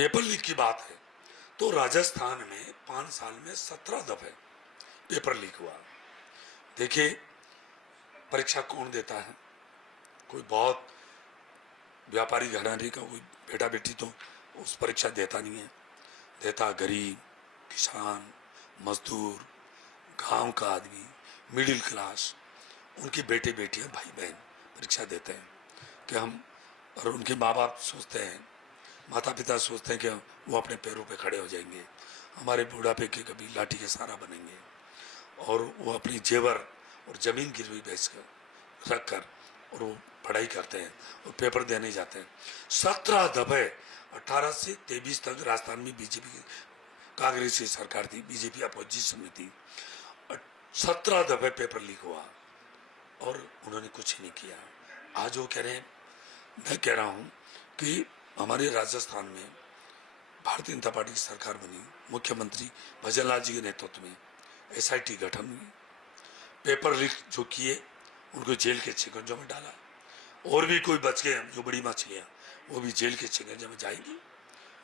Paper leak की बात है तो राजस्थान में 5 साल में 17 दफे पेपर लीक हुआ। देखिए, परीक्षा कौन देता है? कोई बहुत व्यापारी घराने का कोई बेटा बेटी तो उस परीक्षा देता नहीं है। देता गरीब, किसान, मजदूर, गांव का आदमी, मिडिल क्लास, उनके बेटे बेटियां, भाई बहन परीक्षा देते हैं कि हम, और उनके माँ बाप सोचते हैं, माता पिता सोचते हैं कि वो अपने पैरों पे खड़े हो जाएंगे, हमारे बुढ़ापे के कभी लाठी के सहारा बनेंगे, और वो अपनी जेवर और ज़मीन गिरवी बेच कर रख कर और वो पढ़ाई करते हैं और पेपर देने जाते हैं। 17 दफे 18 से 23 तक राजस्थान में बीजेपी कांग्रेस की सरकार थी, बीजेपी अपोजिशन में थी। 17 दफे पेपर लीक हुआ और उन्होंने कुछ नहीं किया। आज वो कह रहे हैं, मैं कह रहा हूँ कि हमारे राजस्थान में भारतीय जनता पार्टी की सरकार बनी, मुख्यमंत्री भजनलाल जी के नेतृत्व में SIT गठन हुई, पेपर लीक जो किए उनको जेल के शिकंजों में डाला, और भी कोई बच गए जो बड़ी मछलियाँ, वो भी जेल के शिकंजे में जाएंगी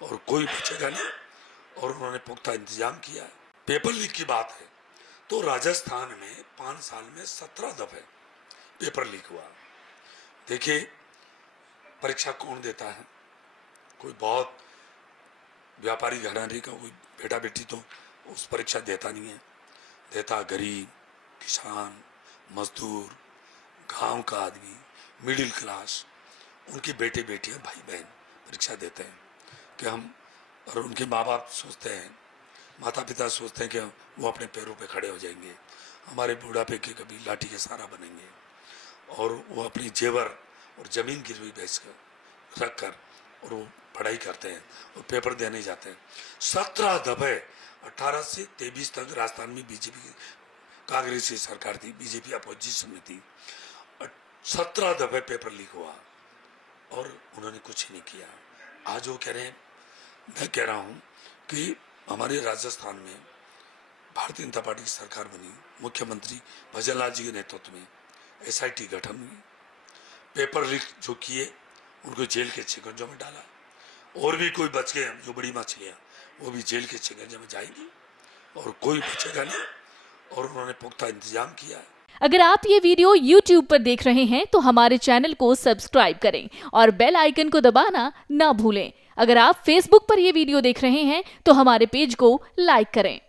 और कोई बचेगा नहीं, और उन्होंने पुख्ता इंतजाम किया। पेपर लीक की बात है तो राजस्थान में 5 साल में 17 दफे पेपर लीक हुआ। देखिए, परीक्षा कौन देता है? कोई बहुत व्यापारी घराने का कोई बेटा बेटी तो उस परीक्षा देता नहीं है। देता गरीब, किसान, मजदूर, गांव का आदमी, मिडिल क्लास, उनके बेटे बेटियां, भाई बहन परीक्षा देते हैं कि हम, और उनके माँ बाप सोचते हैं, माता पिता सोचते हैं कि वो अपने पैरों पे खड़े हो जाएंगे, हमारे बुढ़ापे के कभी लाठी के सहारा बनेंगे, और वो अपनी जेवर और ज़मीन गिरवी बेच कर रख कर और वो पढ़ाई करते हैं और पेपर देने जाते हैं। 17 दफे 18 से 23 तक राजस्थान में बीजेपी कांग्रेस की सरकार थी, बीजेपी अपोजिशन में थी। 17 दफे पेपर लीक हुआ और उन्होंने कुछ नहीं किया। आज वो कह रहे हैं, मैं कह रहा हूँ कि हमारे राजस्थान में भारतीय जनता पार्टी की सरकार बनी, मुख्यमंत्री भजनलाल जी के नेतृत्व में SIT गठन हुई, पेपर लीक जो किए उनको जेल के शिकंजों में डाला, और भी कोई बच गए जो बड़ी मछलियाँ, वो भी जेल के शिकंजे में जाएंगी और कोई बचेगा नहीं, और उन्होंने पुख्ता इंतजाम किया। अगर आप ये वीडियो YouTube पर देख रहे हैं तो हमारे चैनल को सब्सक्राइब करें और बेल आइकन को दबाना ना भूलें। अगर आप Facebook पर ये वीडियो देख रहे हैं तो हमारे पेज को लाइक करें।